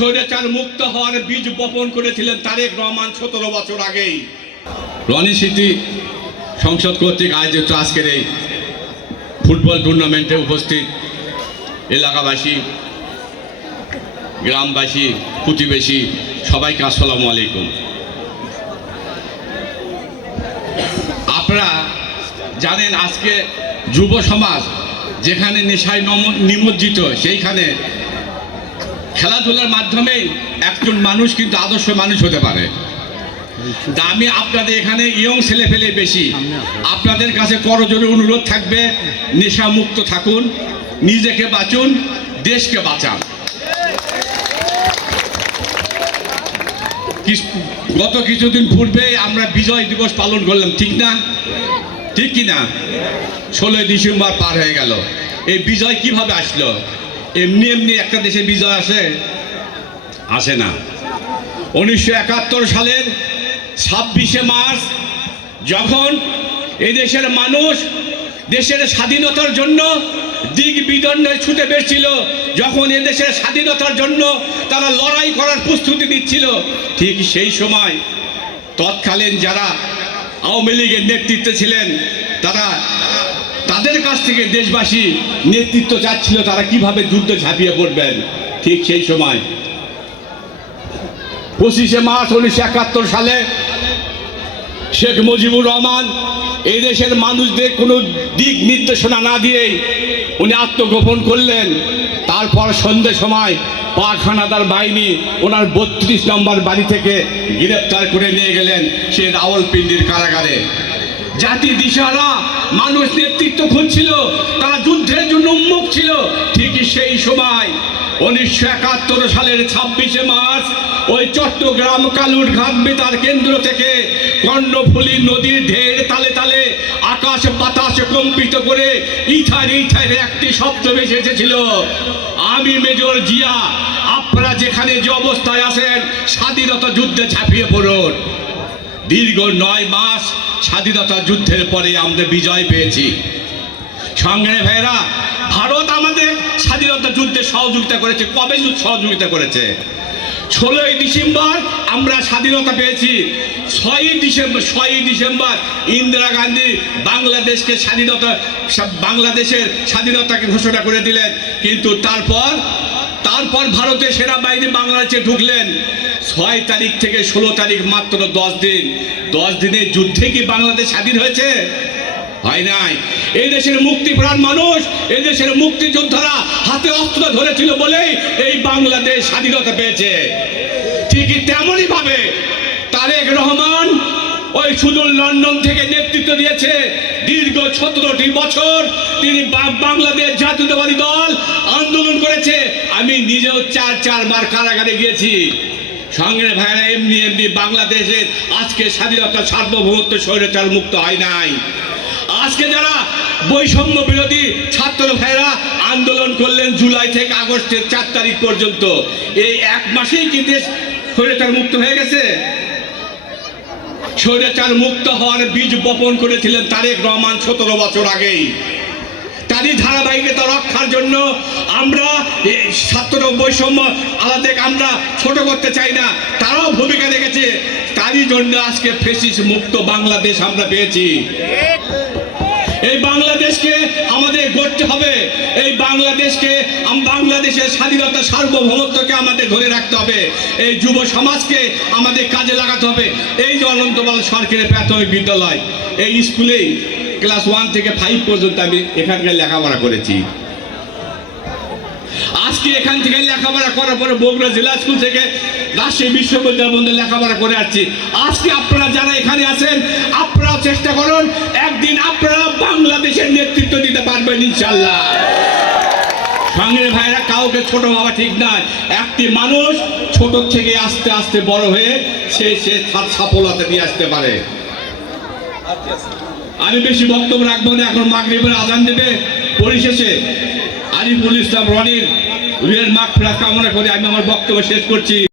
স্বৈরাচার মুক্ত হওয়ার বীজ বপন করেছিলেন তারেক রহমান সতেরো বছর আগেই। রনি স্মৃতি সংসদ কর্তৃক আয়োজিত আজকের এই ফুটবল টুর্নামেন্টে উপস্থিত এলাকাবাসী, গ্রামবাসী, প্রতিবেশী, সবাইকে আসসালামু আলাইকুম। আপনারা জানেন আজকে যুব সমাজ যেখানে নেশায় নম- নিমজ্জিত, সেইখানে খেলাধুলার মাধ্যমেই একজন মানুষ কিন্তু আদর্শ মানুষ হতে পারে। আমি আপনাদের এখানে ইয়ং ছেলে ফেলে বেশি। আপনাদের কাছে করজোরে অনুরোধ থাকবে নেশা মুক্ত থাকুন, নিজেকে বাঁচুন, দেশকে বাঁচান। গত কিছুদিন পূর্বে আমরা বিজয় দিবস পালন করলাম, ঠিক না? ঠিক কি না ষোলোই ডিসেম্বর পার হয়ে গেল। এই বিজয় কীভাবে আসলো? এমনি এমনি একটা দেশে বিজয় আসে? আসে না। উনিশশো একাত্তর সালের ছাব্বিশে মার্চ, যখন এই দেশের মানুষ দেশের স্বাধীনতার জন্য দিক বিদণ্ডে ছুটে বেরছিল, যখন এ দেশের স্বাধীনতার জন্য তারা লড়াই করার প্রস্তুতি নিচ্ছিল, ঠিক সেই সময় তৎকালীন যারা আওয়ামী লীগের নেতৃত্বে ছিলেন, তারা তাদের কাছ থেকে দেশবাসী নেতৃত্ব চাচ্ছিল তারা কীভাবে যুদ্ধ ঝাঁপিয়ে পড়বেন? ঠিক সেই সময় পঁচিশে মার্চ উনিশশো একাত্তর সালে শেখ মুজিবুর রহমান এই দেশের মানুষদের কোনো দিক নির্দেশনা না দিয়েই উনি আত্মগোপন করলেন। তারপর সন্ধ্যে সময় পাক হানাদার বাহিনী ওনার বত্রিশ নম্বর বাড়ি থেকে গ্রেপ্তার করে নিয়ে গেলেন সে রাওয়ালপিন্ডির কারাগারে। জাতি দিশারা, মানুষ নেতৃত্ব খুঁজছিল, তারা যুদ্ধের জন্য উন্মুখ ছিল। ঠিকই সেই সময়, উনিশশো একাত্তর সালের ছাব্বিশে মার্চ, ওই চট্টগ্রাম কালুরঘাট বেতার কেন্দ্র থেকে কর্ণফুলী নদীর ঢের তালে তালে আকাশ বাতাস কম্পিত করে ইথার ইথার একটি শব্দ ভেসে এসেছিল। আমি মেজর জিয়া, আপনারা যেখানে যে অবস্থায় আছেন, স্বাধীনতা যুদ্ধে ঝাঁপিয়ে পড়ুন। দীর্ঘ নয় মাস স্বাধীনতা যুদ্ধের পরে আমরা বিজয় পেয়েছি। সংগ্রামী ভাইরা ভারত আমাদের স্বাধীনতা যুদ্ধে সহযোগিতা করেছে। কবে সহযোগিতা করেছে? ষোলোই ডিসেম্বর আমরা স্বাধীনতা পেয়েছি। ছয়ই ডিসেম্বর ছয়ই ডিসেম্বর ইন্দিরা গান্ধী বাংলাদেশকে স্বাধীনতা, বাংলাদেশের স্বাধীনতাকে ঘোষণা করে দিলেন। কিন্তু তারপর তারপর ভারতের সেনাবাহিনী বাংলাদেশে ঢুকলেন। ছয় তারিখ থেকে ষোলো তারিখ মাত্র দশ দিন। দশ দিনের যুদ্ধে কি বাংলাদেশ স্বাধীন হয়েছে? হয় নাই। এই দেশের মুক্তিপ্রাণ মানুষ, এই দেশের মুক্তিযোদ্ধারা হাতে অস্ত্র ধরেছিল বলেই এই বাংলাদেশ স্বাধীনতা পেয়েছে। ঠিকই তেমনই ভাবে তারেক রহমান ওই সুদূর লন্ডন থেকে নেতৃত্ব দিয়েছে দীর্ঘ সতেরোটি বছর তিনি বাংলাদেশ জাতীয়তাবাদী দল আন্দোলন করেছে। আমি নিজেও চার চারবার কারাগারে গিয়েছি। সঙ্গে ভাইরা এমনি এমনি বাংলাদেশের আজকে স্বাধীনতা সার্বভৌমত্ব স্বৈরাচার মুক্ত হয় নাই। আজকে যারা বৈষম্য বিরোধী ছাত্র ভাইরা আন্দোলন করলেন জুলাই থেকে আগস্টের চার তারিখ পর্যন্ত, এই এক মাসেই কি দেশ স্বৈরাচার মুক্ত হয়ে গেছে? স্বৈরাচার মুক্ত হওয়ার বীজ বপন করেছিলেন তারেক রহমান সতেরো বছর আগেই। তারই ধারাবাহিকতা রক্ষার জন্য আমরা ছাত্র বৈষম্য আলাদা আমরা ছোট করতে চাই না, তারাও ভূমিকা রেখেছে। তারই জন্য আজকে ফেসিস মুক্ত বাংলাদেশ আমরা পেয়েছি। আমাদের করতে হবে। এই বাংলাদেশকে বাংলাদেশের স্বাধীনতা, সার্বভৌমত্বকে আমাদের ধরে রাখতে হবে। এই যুব সমাজকে আমাদের কাজে লাগাতে হবে। এই যে অনন্তবাল সরকারি প্রাথমিক বিদ্যালয়, এই স্কুলেই ক্লাস ওয়ান থেকে ফাইভ পর্যন্ত আমি এখানকার লেখাপড়া করেছি। আজকে এখান থেকে লেখাপড়া করার পরে বগুড়া জেলা স্কুল থেকে রাজশাহী বিশ্ববিদ্যালয় মধ্যে লেখাপড়া করে আসছি। আজকে আপনারা যারা এখানে আছেন, আপনারাও চেষ্টা করুন, একদিন আপনারা বাংলাদেশের নেতৃত্ব দিতে পারবেন ইনশাল্লাহ সঙ্গে ভাইরা, কাউকে ছোট ভাবা ঠিক নয়। একটি মানুষ ছোট থেকে আস্তে আস্তে বড় হয়ে সে সে সফলতা নিয়ে আসতে পারে। আমি বেশি বক্তব্য রাখব না, এখন মাগরিবের আদান দেবে। পরিশেষে আরিফুল ইসলাম রনির রুয়ের ফেরা কামনা করে আমি আমার বক্তব্য শেষ করছি।